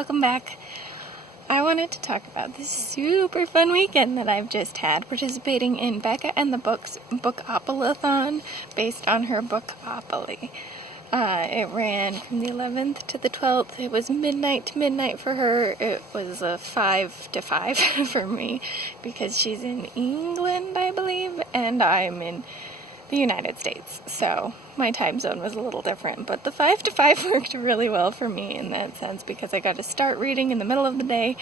welcome back. I wanted to talk about this super fun weekend that I've just had participating in Becca and the Books Bookopla'thon based on her Bookopoly. It ran from the 11th to the 12th. It was midnight to midnight for her. It was a 5 to 5 for me because she's in England, I believe, and I'm in the United States. So my time zone was a little different, but the 5 to 5 worked really well for me in that sense because I got to start reading in the middle of the day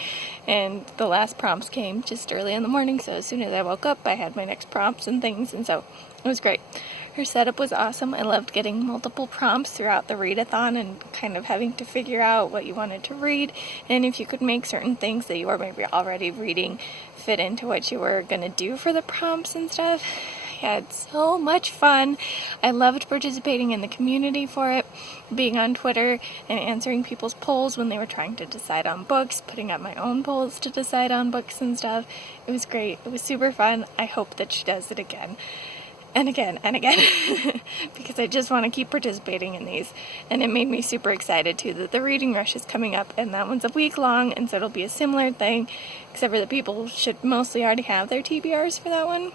and the last prompts came just early in the morning. So as soon as I woke up, I had my next prompts and things, and so it was great. Her setup was awesome. I loved getting multiple prompts throughout the read-a-thon and kind of having to figure out what you wanted to read and if you could make certain things that you were maybe already reading fit into what you were going to do for the prompts and stuff. I had so much fun. I loved participating in the community for it, being on Twitter and answering people's polls when they were trying to decide on books, putting up my own polls to decide on books and stuff. It was great. It was super fun. I hope that she does it again. And again and again because I just want to keep participating in these, and it made me super excited too that the reading rush is coming up, and that one's a week long, and so it'll be a similar thing except for that people should mostly already have their TBRs for that one.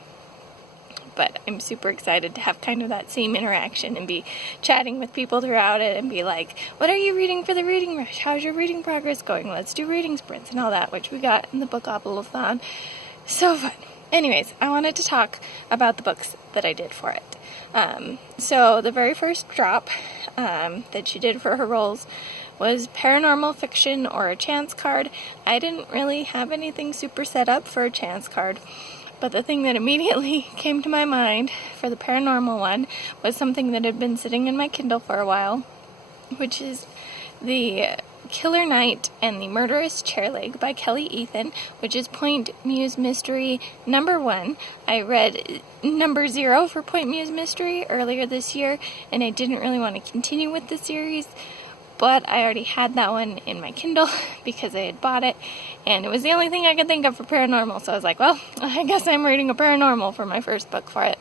But I'm super excited to have kind of that same interaction and be chatting with people throughout it and be like, what are you reading for the reading rush? How's your reading progress going? Let's do reading sprints and all that, which we got in the Bookopla'thon. So fun. Anyways, I wanted to talk about the books that I did for it. So the very first drop that she did for her roles was paranormal fiction or a chance card. I didn't really have anything super set up for a chance card, but the thing that immediately came to my mind for the paranormal one was something that had been sitting in my Kindle for a while, which is The Killer Knight and the Murderous Chairleg by Kelly Ethan, which is Point Muse Mystery number 1. I read number 0 for Point Muse Mystery earlier this year, and I didn't really want to continue with the series, but I already had that one in my Kindle because I had bought it, and it was the only thing I could think of for paranormal, so I was like, well, I guess I'm reading a paranormal for my first book for it.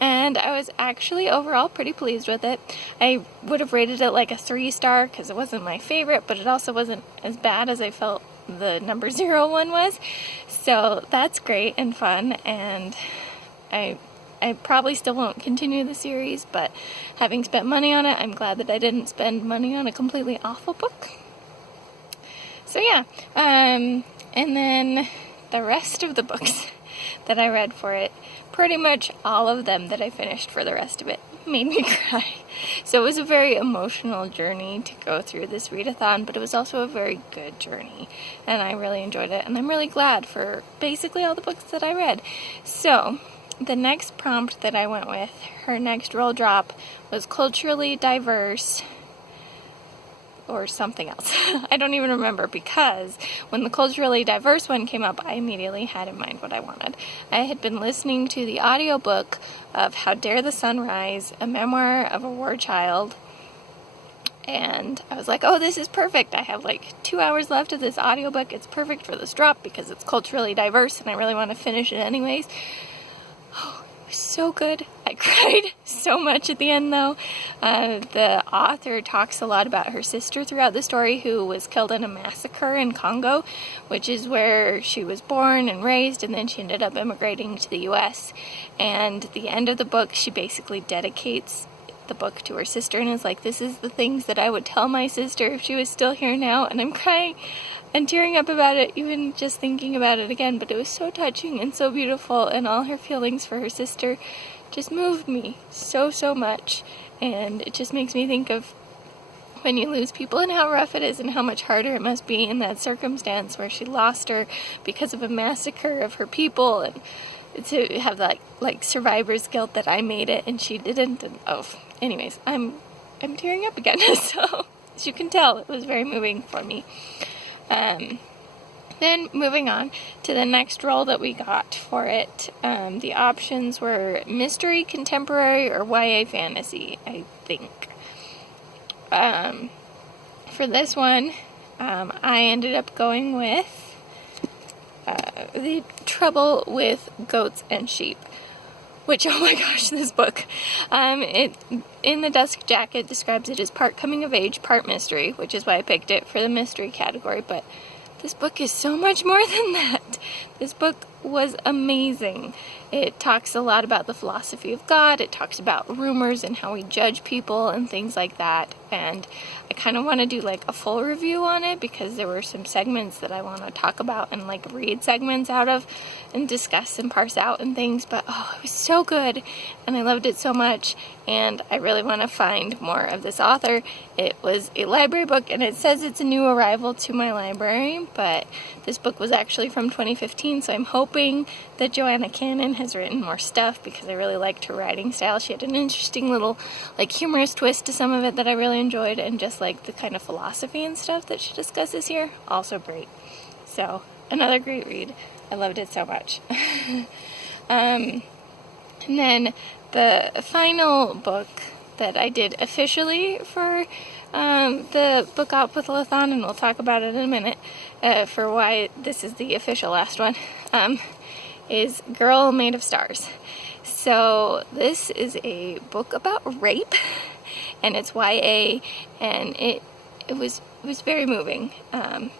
And I was actually overall pretty pleased with it. I would have rated it like a 3-star because it wasn't my favorite, but it also wasn't as bad as I felt the number 0 one was. So that's great and fun, and I probably still won't continue the series, but having spent money on it, I'm glad that I didn't spend money on a completely awful book. So yeah, and then the rest of the books that I read for it, pretty much all of them that I finished for the rest of it, made me cry. So it was a very emotional journey to go through this read-a-thon, but it was also a very good journey, and I really enjoyed it, and I'm really glad for basically all the books that I read. So the next prompt that I went with, her next roll drop, was culturally diverse or something else. I don't even remember, because when the culturally diverse one came up, I immediately had in mind what I wanted. I had been listening to the audiobook of How Dare the Sun Rise, a memoir of a war child, and I was like, oh, this is perfect. I have like 2 hours left of this audiobook. It's perfect for this drop because it's culturally diverse and I really want to finish it anyways. Oh, it was so good. I cried so much at the end, though. The author talks a lot about her sister throughout the story, who was killed in a massacre in Congo, which is where she was born and raised, and then she ended up immigrating to the U.S. And at the end of the book, she basically dedicates the book to her sister and is like, this is the things that I would tell my sister if she was still here now. And I'm crying and tearing up about it, even just thinking about it again. But it was so touching and so beautiful, and all her feelings for her sister just moved me so much. And it just makes me think of when you lose people and how rough it is and how much harder it must be in that circumstance where she lost her because of a massacre of her people, and to have that like survivor's guilt that I made it and she didn't. And anyways, I'm tearing up again. So as you can tell, it was very moving for me. Then moving on to the next role that we got for it, the options were mystery, contemporary, or YA fantasy, I think. For this one, I ended up going with The Trouble with Goats and Sheep, which, oh my gosh, this book. It in the Dusk Jacket describes it as part coming of age, part mystery, which is why I picked it for the mystery category, but this book is so much more than that. This book was amazing. It talks a lot about the philosophy of God. It talks about rumors and how we judge people and things like that. And I kind of want to do like a full review on it because there were some segments that I want to talk about and like read segments out of and discuss and parse out and things. But oh, it was so good and I loved it so much. And I really want to find more of this author. It was a library book and it says it's a new arrival to my library, but this book was actually from 2015, so I'm hoping that Joanna Cannon has written more stuff because I really liked her writing style. She had an interesting little like humorous twist to some of it that I really enjoyed, and just like the kind of philosophy and stuff that she discusses here, also great. So another great read. I loved it so much. And then the final book that I did officially for the Bookopla'thon, and we'll talk about it in a minute for why this is the official last one, is Girl Made of Stars. So this is a book about rape, and it's YA, and it was very moving.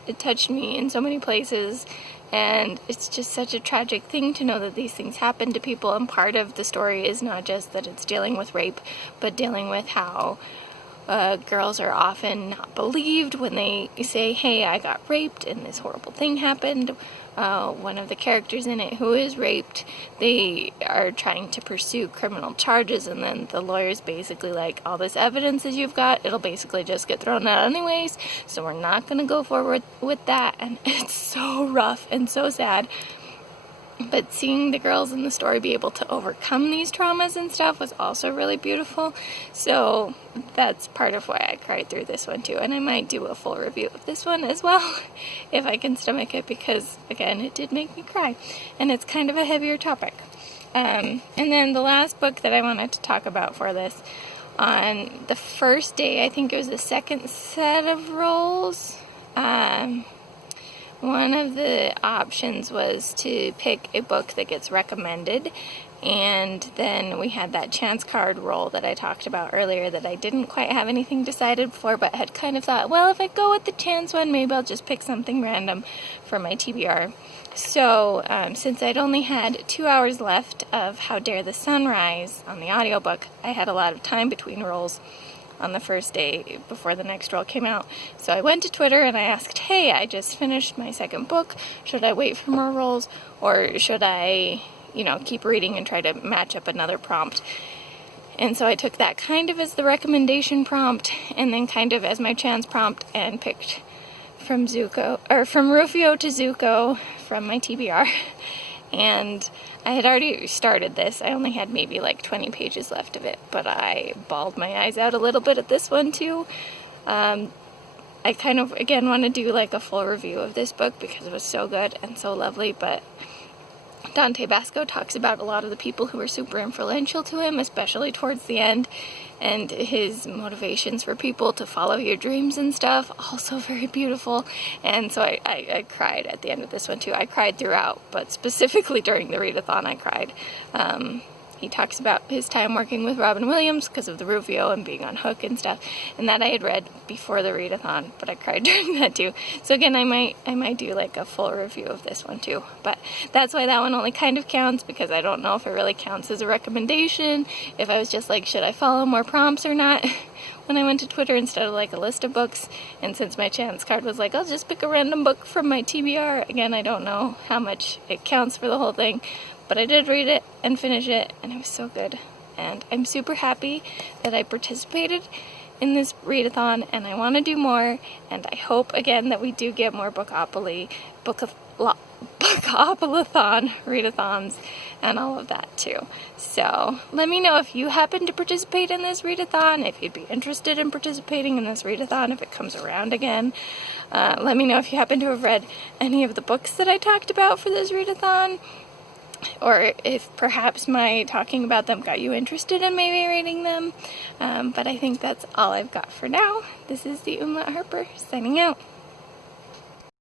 It touched me in so many places, and it's just such a tragic thing to know that these things happen to people, and part of the story is not just that it's dealing with rape, but dealing with how girls are often not believed when they say, hey, I got raped and this horrible thing happened. One of the characters in it who is raped, they are trying to pursue criminal charges, and then the lawyer's basically like, all this evidence that you've got, it'll basically just get thrown out anyways, so we're not going to go forward with that. And it's so rough and so sad. But seeing the girls in the story be able to overcome these traumas and stuff was also really beautiful. So that's part of why I cried through this one too. And I might do a full review of this one as well, if I can stomach it, because again, it did make me cry. And it's kind of a heavier topic. And then the last book that I wanted to talk about for this, on the first day, I think it was the second set of rolls, one of the options was to pick a book that gets recommended, and then we had that chance card roll that I talked about earlier that I didn't quite have anything decided for, but had kind of thought, well, if I go with the chance one, maybe I'll just pick something random for my TBR. So since I'd only had 2 hours left of How Dare the Sunrise on the audiobook, I had a lot of time between rolls on the first day before the next roll came out. So I went to Twitter and I asked, hey, I just finished my second book. Should I wait for more rolls, or should I, keep reading and try to match up another prompt? And so I took that kind of as the recommendation prompt and then kind of as my chance prompt, and picked from Rufio to Zuko from my TBR. And I had already started this. I only had maybe like 20 pages left of it, but I bawled my eyes out a little bit at this one too. I kind of, again, want to do like a full review of this book because it was so good and so lovely, but Dante Basco talks about a lot of the people who were super influential to him, especially towards the end, and his motivations for people to follow your dreams and stuff, also very beautiful. And so I cried at the end of this one too. I cried throughout, but specifically during the read-a-thon I cried. He talks about his time working with Robin Williams because of the Rufio and being on Hook and stuff, and that I had read before the read-a-thon, but I cried during that too. So again, I might do like a full review of this one too, but that's why that one only kind of counts, because I don't know if it really counts as a recommendation, if I was just like, should I follow more prompts or not, when I went to Twitter instead of like a list of books. And since my chance card was like, I'll just pick a random book from my TBR, again, I don't know how much it counts for the whole thing. But I did read it and finish it, and it was so good. And I'm super happy that I participated in this read-a-thon, and I want to do more. And I hope, again, that we do get more Bookopoly, Bookopla'thon read-a-thons, and all of that too. So let me know if you happen to participate in this read-a-thon, if you'd be interested in participating in this read-a-thon if it comes around again. Let me know if you happen to have read any of the books that I talked about for this read-a-thon, or if perhaps my talking about them got you interested in maybe reading them. But I think that's all I've got for now. This is the Umlaut Harper signing out.